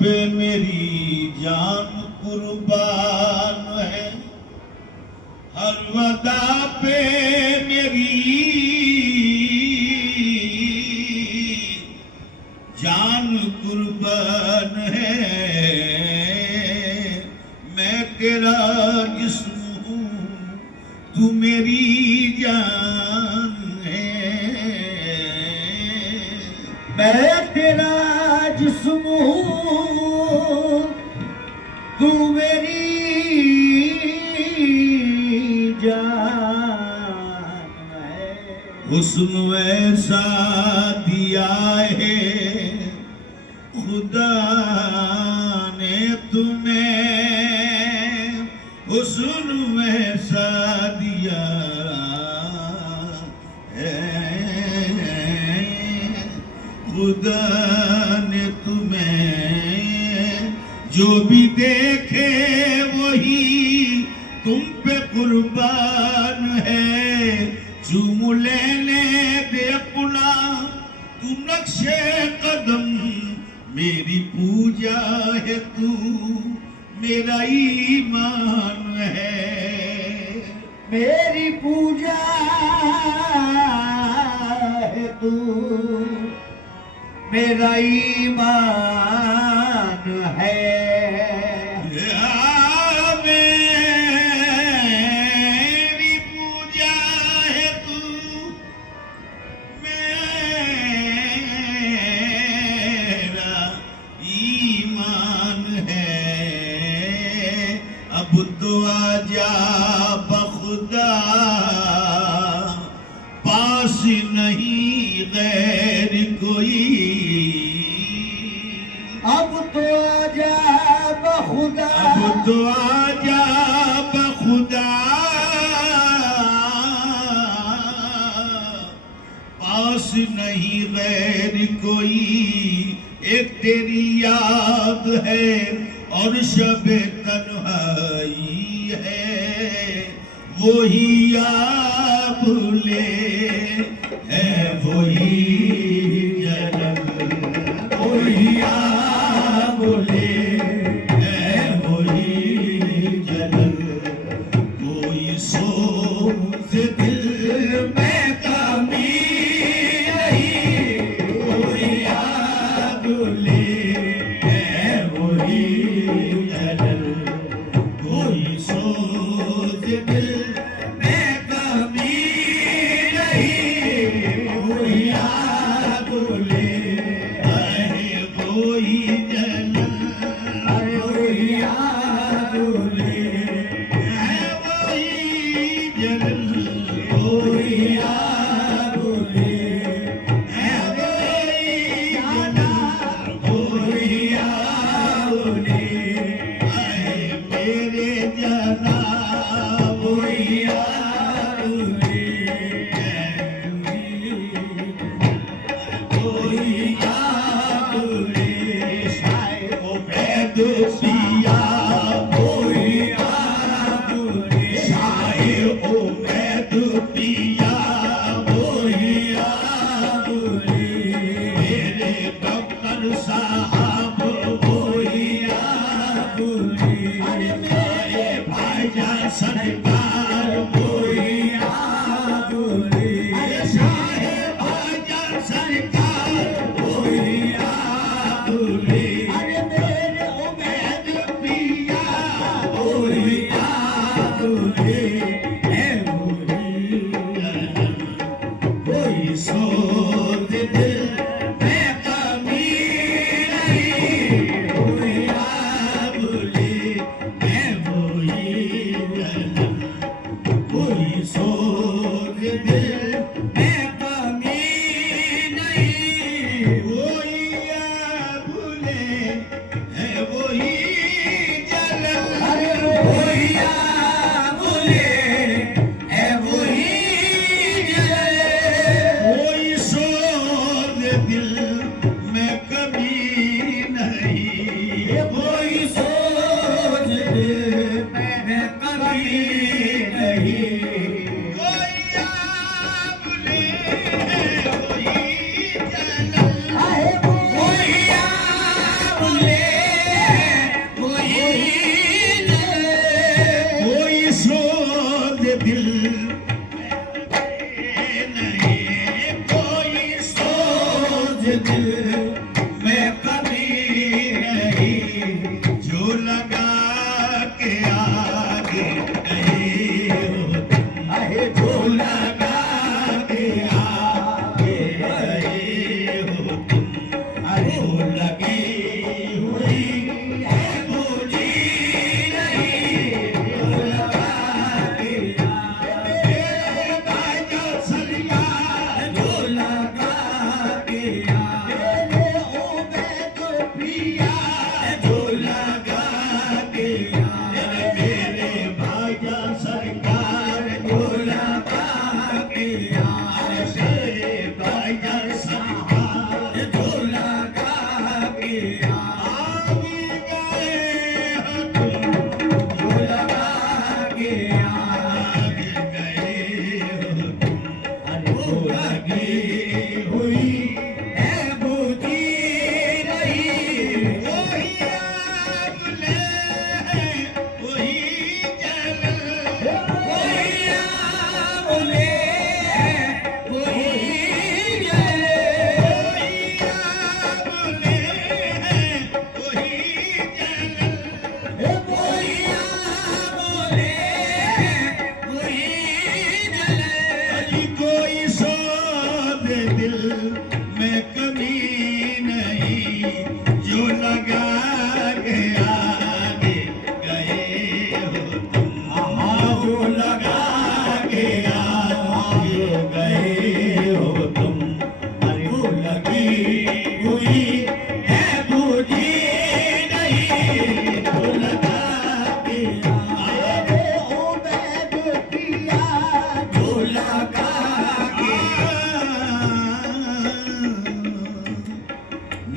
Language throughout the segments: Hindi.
पे मेरी जान कुर्बान है, हर वदा पे मेरी जान कुर्बान है। मैं तेरा जिस्म हूँ, तू मेरी जान है। मैं तेरा जिस्म हूँ, तू मेरी जान है। हुस्न ऐसा दिया है खुदा ने तुम्हें, हुस्न ऐसा दिया है खुदा ने तुम्हें। जो भी देखे वही तुम पे कुर्बान है। चूम लेने दे अपना तू नक्शे कदम, मेरी पूजा है तू मेरा ईमान है। मेरी पूजा है तू मेरा ईमान है। मेरी पूजा है तू मेरा ईमान है। अब तो आजा बखुदा, पास नहीं गैर कोई। अब तो आजा बखुदा, अब तो आजा बखुदा, पास नहीं गैर कोई। एक तेरी याद है और शबे तन्हाई है, वही याद ले है वही जन्म, वही याद ले है वही जन्म। कोई सोच दिल में कमी नहीं, वही याद ले है वही जन्म। कोई सोच दिल में कमी नहीं, वही याद ले है वही जन्म।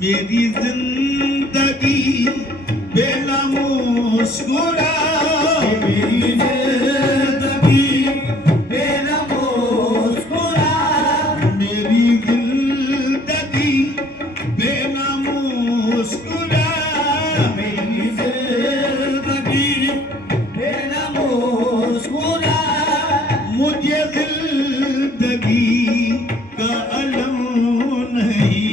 मेरी जिंदगी बेला मुस्कुरा, मेरी जिंदगी बेला मुस्कुरा, मेरी जिंदगी बेला मुस्कुरा, मेरी जिंदगी बेला मुस्कुरा, मुझे जिंदगी का अलम नहीं,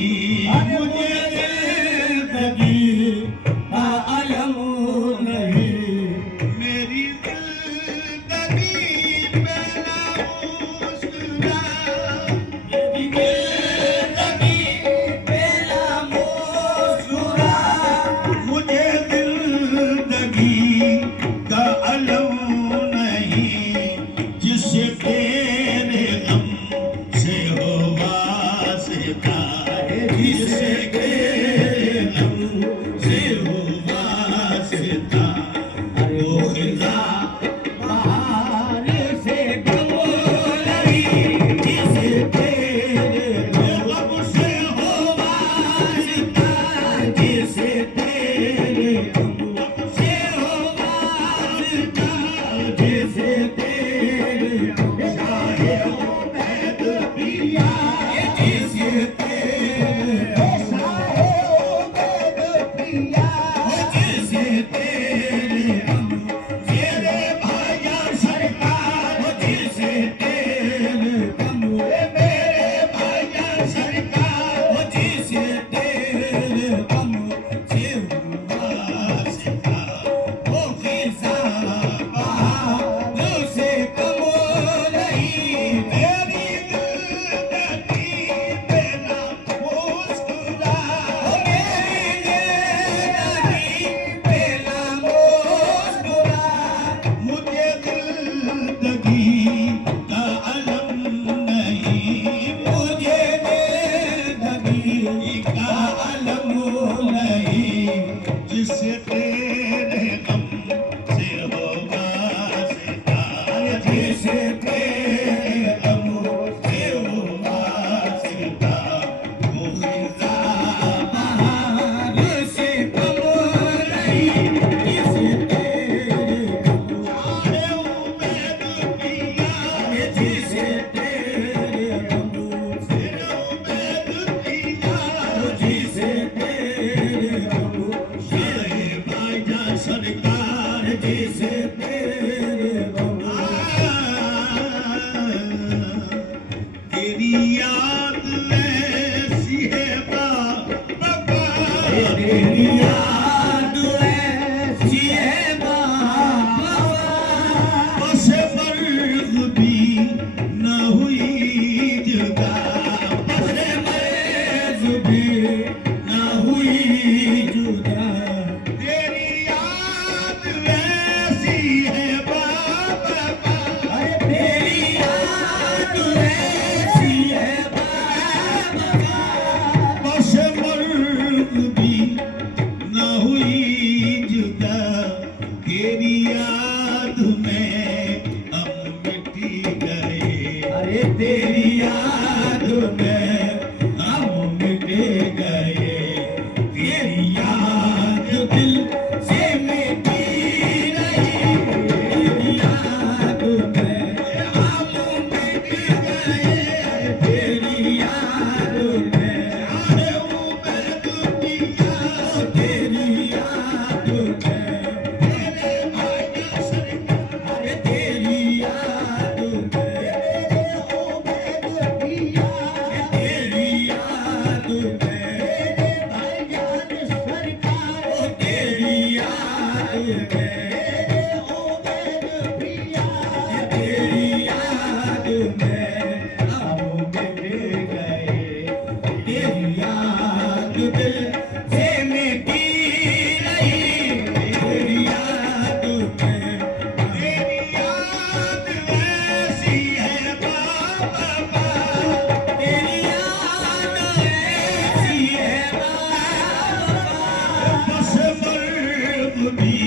भी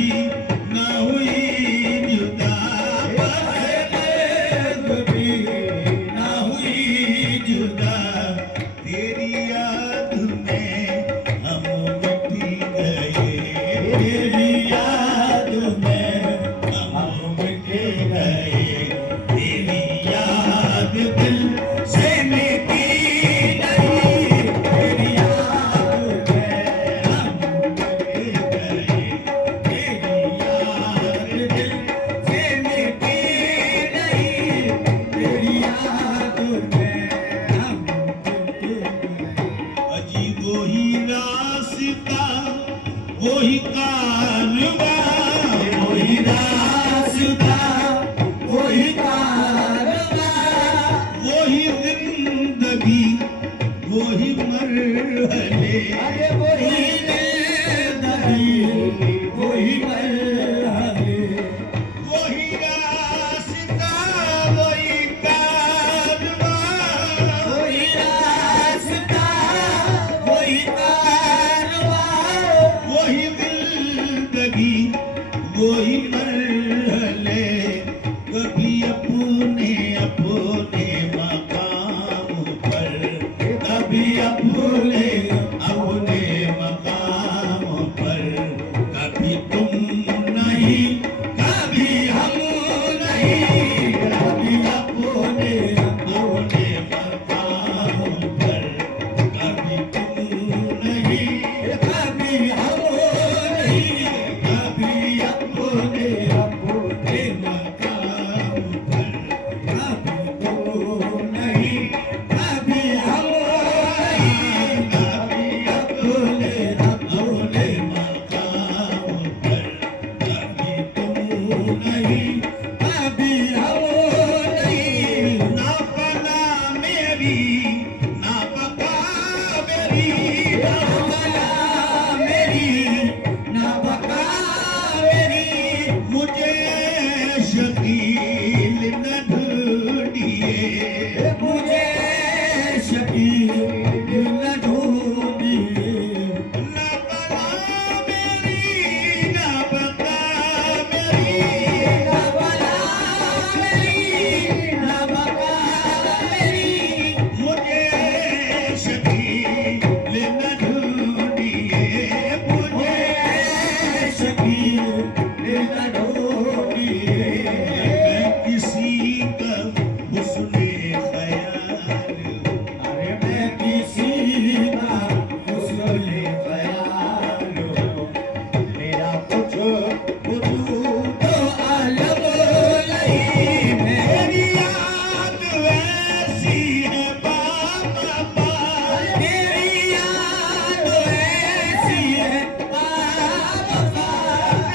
ना हुई जुदा बसे दर्द भी ना हुई जुदा तेरी याद में हम मिट गए तेरी याद में हम मिट गए तेरी याद दिल से मिटी नहीं तेरी याद में हम मिट गए तेरी याद दिल से मिटी नहीं तेरी याद में हम मिट गए अजी वही रास्ता वही कारवां वही रास्ता वही कारवां वही जिंदगी वही मरहले अरे वही जिंदगी वही मरहले वही रास्ता वही कारवां वही रास्ता वही कारवां वही जिंदगी वही मरहले कभी अपने अपने मकाम पर कभी अपने अपने मकाम पर कभी तुम नहीं कभी हम नहीं कभी अपने अपने मकाम पर कभी तुम नहीं कभी हम नहीं कभी अपने अपने मकाम पर कभी तुम नहीं कभी हम नहीं कभी अपने अपने मकाम पर कभी तुम नहीं कभी हम नहीं ना पना मेरी ना पका मेरी ना पना मेरी ना पका मेरी मुझे शकील न ढूंढिए मुझे शकील न ढूंढिए ना पना मेरी ना पका मेरी ना पना मेरी ना पका मेरी मुझे शकील न ढूंढिए मुझे शकील न ढूंढिए मैं किसी का हुस्ने ख्याल अरे मैं किसी का हुस्ने ख्याल मेरा कुछ वजूद तो आलम नहीं मेरी याद वैसी है बाबा तेरी याद वैसी है बाबा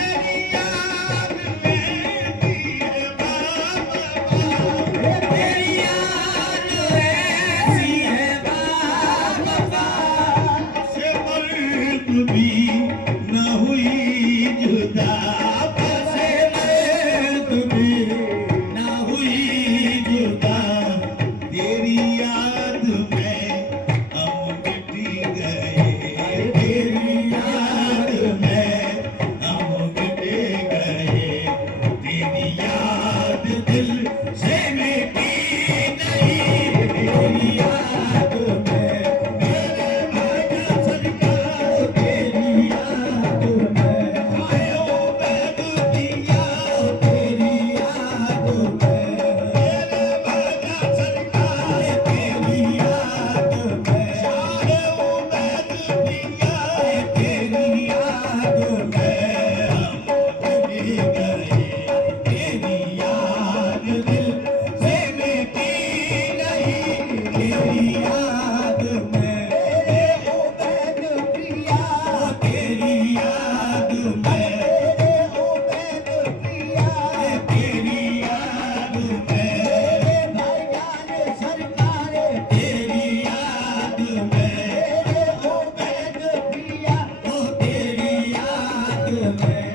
तेरी याद वैसी है बाबा तेरी याद वैसी है बाबा से मर्द भी न हुई जुदा से मर्द भी न हुई जुदा तेरी याद में हम मिट गए तेरी याद में हम मिट गए तेरी याद दिल से मिटी नहीं तेरी याद में मेरे भागा सरकार तेरी याद में आयो बैठ दिया तेरी याद में मेरे भागा सरकार तेरी याद में आयो बैठ दिया तेरी याद में हम मिट गए तेरी याद दिल से मिटी नहीं तेरी याद में ओ बैठ प्रिया तेरी याद में ओ बैठ प्रिया तेरी याद में भाईजान सरकार तेरी याद में ओ बैठ प्रिया ओ तेरी याद में